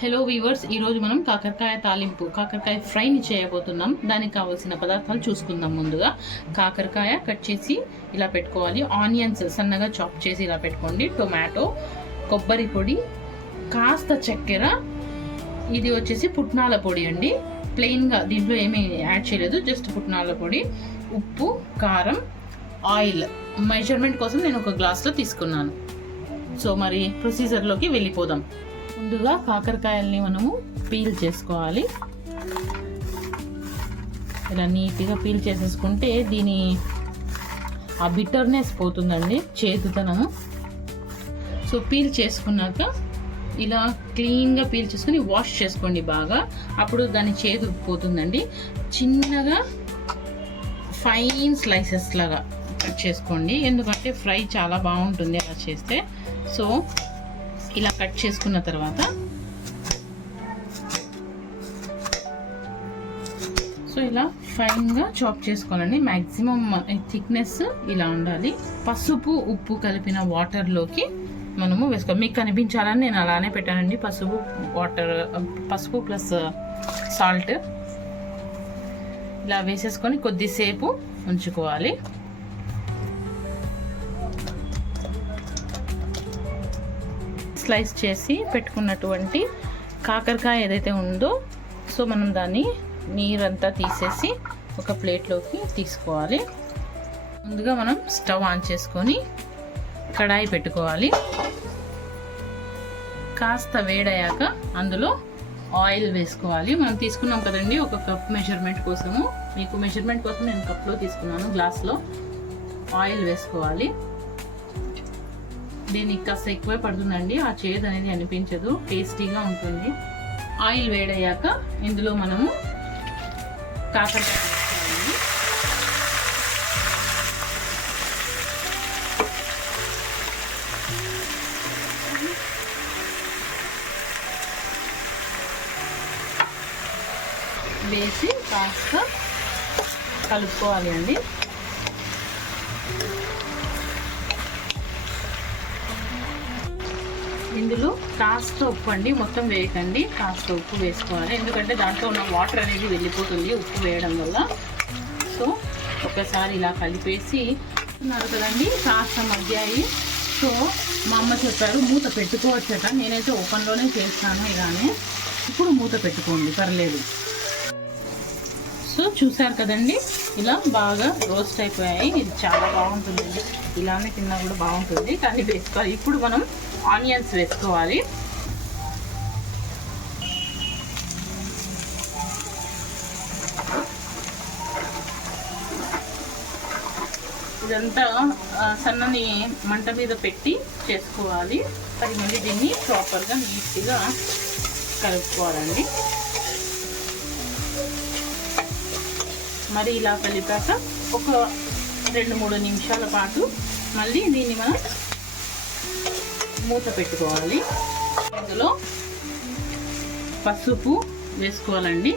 Hello weavers, ఈరోజు మనం కాకరకాయ తాలింపు కాకరకాయ ఫ్రైని చేయబోతున్నాం. దానికి కావాల్సిన పదార్థాలు చూసుకుందాం. ముందుగా కాకరకాయ కట్ చేసి ఇలా పెట్టుకోవాలి. ఆనియన్స్ సన్నగా చాప్ చేసి ఇలా పెట్టుకోండి. టొమాటో, కొబ్బరి పొడి, కాస్త చక్కెర, ఇది వచ్చేసి పుట్నాల పొడి అండి. ప్లెయిన్గా దీంట్లో ఏమీ యాడ్ చేయలేదు, జస్ట్ పుట్నాల పొడి, ఉప్పు, కారం, ఆయిల్. మెజర్మెంట్ కోసం నేను ఒక గ్లాస్లో తీసుకున్నాను. సో మరి ప్రొసీజర్లోకి వెళ్ళిపోదాం. ముందుగా కాకరకాయల్ని మనము పీల్ చేసుకోవాలి. ఇలా నీట్గా పీల్ చేసేసుకుంటే దీని ఆ బిటర్నెస్ పోతుందండి, చేదుతనము. సో పీల్ చేసుకున్నాక ఇలా క్లీన్గా పీల్ చేసుకుని వాష్ చేసుకోండి బాగా, అప్పుడు దాని చేదు పోతుందండి. చిన్నగా ఫైన్ స్లైసెస్ లాగా కట్ చేసుకోండి, ఎందుకంటే ఫ్రై చాలా బాగుంటుంది అలా చేస్తే. సో ఇలా కట్ చేసుకున్న తర్వాత ఇలా ఫైన్గా చాప్ చేసుకోవాలండి. మ్యాక్సిమం థిక్నెస్ ఇలా ఉండాలి. పసుపు, ఉప్పు కలిపిన వాటర్లోకి మనము వేసుకోవాలి. మీకు కనిపించాలని నేను అలానే పెట్టానండి. పసుపు ప్లస్ సాల్ట్ ఇలా వేసేసుకొని కొద్దిసేపు ఉంచుకోవాలి. స్లైస్ చేసి పెట్టుకున్నటువంటి కాకరకాయ ఏదైతే ఉందో, సో మనం దాన్ని నీరంతా తీసేసి ఒక ప్లేట్లోకి తీసుకోవాలి. ముందుగా మనం స్టవ్ ఆన్ చేసుకొని కడాయి పెట్టుకోవాలి. కాస్త వేడయ్యాక అందులో ఆయిల్ వేసుకోవాలి. మనం తీసుకున్నాం కదండి ఒక కప్ మెజర్మెంట్ కోసము. మీకు మెజర్మెంట్ కోసం నేను కప్లో తీసుకున్నాను, గ్లాస్లో. ఆయిల్ వేసుకోవాలి. దీనికి కాస్త ఎక్కువే పడుతుందండి, ఆ చేదు అనేది అనిపించదు, టేస్టీగా ఉంటుంది. ఆయిల్ వేడయ్యాక ఇందులో మనము కాకరకాయ వేసి కాస్త కలుపుకోవాలి అండి. ఇందులో కాస్త ఉప్పు అండి, మొత్తం వేయకండి, కాస్త ఉప్పు వేసుకోవాలి. ఎందుకంటే దాంట్లో ఉన్న వాటర్ అనేది వెళ్ళిపోతుంది ఉప్పు వేయడం వల్ల. సో ఒకసారి ఇలా కలిపేసి ఉన్నారు కదండి, కాస్త మగ్గాయి. సో మా అమ్మ చెప్పారు మూత పెట్టుకోవచ్చట. నేనైతే ఓపెన్లోనే చేస్తాను ఇలానే. ఇప్పుడు మూత పెట్టుకోండి, పర్లేదు. సో చూసారు కదండి, ఇలా బాగా రోస్ట్ అయిపోయాయి. ఇది చాలా బాగుంటుందండి, ఇలానే తిన్నా కూడా బాగుంటుంది, కానీ వేసుకోవాలి. ఇప్పుడు మనం ఆనియన్స్ వేసుకోవాలి. ఇదంతా సన్నని మంట మీద పెట్టి చేసుకోవాలి. 10 మంది దీన్ని ప్రాపర్గా నీట్గా కలుపుకోవాలండి. మరి ఇలా కలిపాక ఒక 2-3 నిమిషాల పాటు మళ్ళీ దీన్ని మనం మూత పెట్టుకోవాలి. ఇందులో పసుపు వేసుకోవాలండి.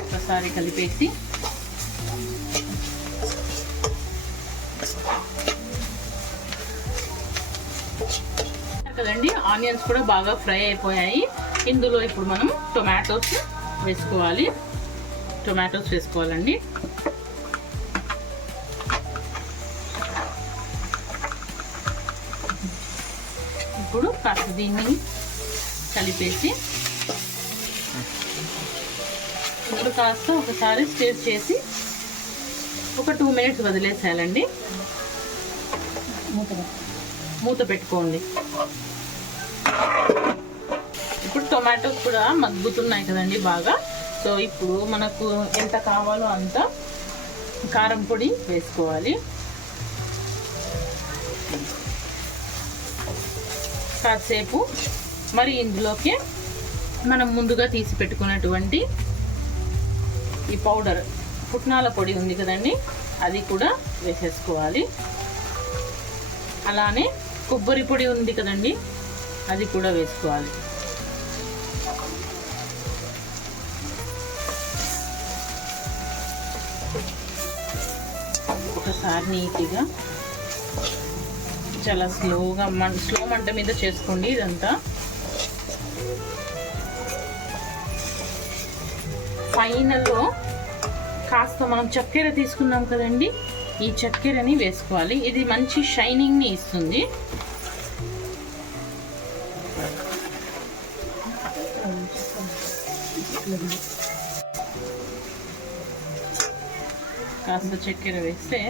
ఒకసారి కలిపేసి కదండి, ఆనియన్స్ కూడా బాగా ఫ్రై అయిపోయాయి. ఇందులో ఇప్పుడు మనం టొమాటోస్ వేసుకోవాలండి. ఇప్పుడు కాస్త దీన్ని కలిపేసి ఇప్పుడు కాస్త ఒకసారి స్టిర్ చేసి ఒక 2 మినిట్స్ వదిలేసేయాలండి. మూత పెట్టుకోండి. ఇప్పుడు టొమాటోస్ కూడా మగ్గుతున్నాయి కదండి బాగా. సో ఇప్పుడు మనకు ఎంత కావాలో అంత కారం పొడి వేసుకోవాలి. కాసేపు మరి ఇందులోకి మనం ముందుగా తీసి పెట్టుకున్నటువంటి ఈ పౌడర్ పుట్నాల పొడి ఉంది కదండి, అది కూడా వేసేసుకోవాలి. అలానే కొబ్బరి పొడి ఉంది కదండి, అది కూడా వేసుకోవాలి. ఒకసారి నీట్గా చాలా స్లోగా స్లో మంట మీద చేసుకోండి ఇదంతా. ఫైనల్లో కాస్త మనం చక్కెర తీసుకున్నాం కదండి, ఈ చక్కెరని వేసుకోవాలి. ఇది మంచి షైనింగ్ని ఇస్తుంది. కాస్త చక్కెర వేస్తే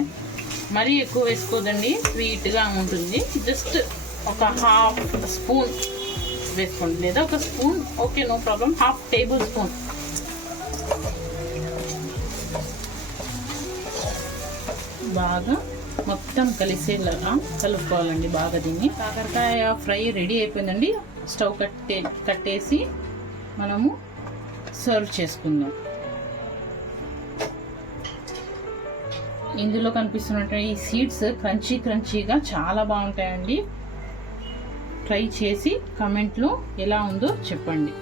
మరీ ఎక్కువ వేసుకోదండి, స్వీట్గా ఉంటుంది. జస్ట్ ఒక హాఫ్ స్పూన్ వేసుకోండి, లేదా ఒక spoon okay, no problem. Half tablespoon. బాగా మొత్తం కలిసేలాగా కలుపుకోవాలండి బాగా దీన్ని. కాకరకాయ ఫ్రై రెడీ అయిపోయిందండి. స్టవ్ కట్టేసి మనము సర్వ్ చేసుకుందాం. ఇందులో కనిపిస్తున్నట్టు ఈ సీడ్స్ క్రంచీగా చాలా బాగుంటాయండి. ట్రై చేసి కామెంట్లో ఎలా ఉందో చెప్పండి.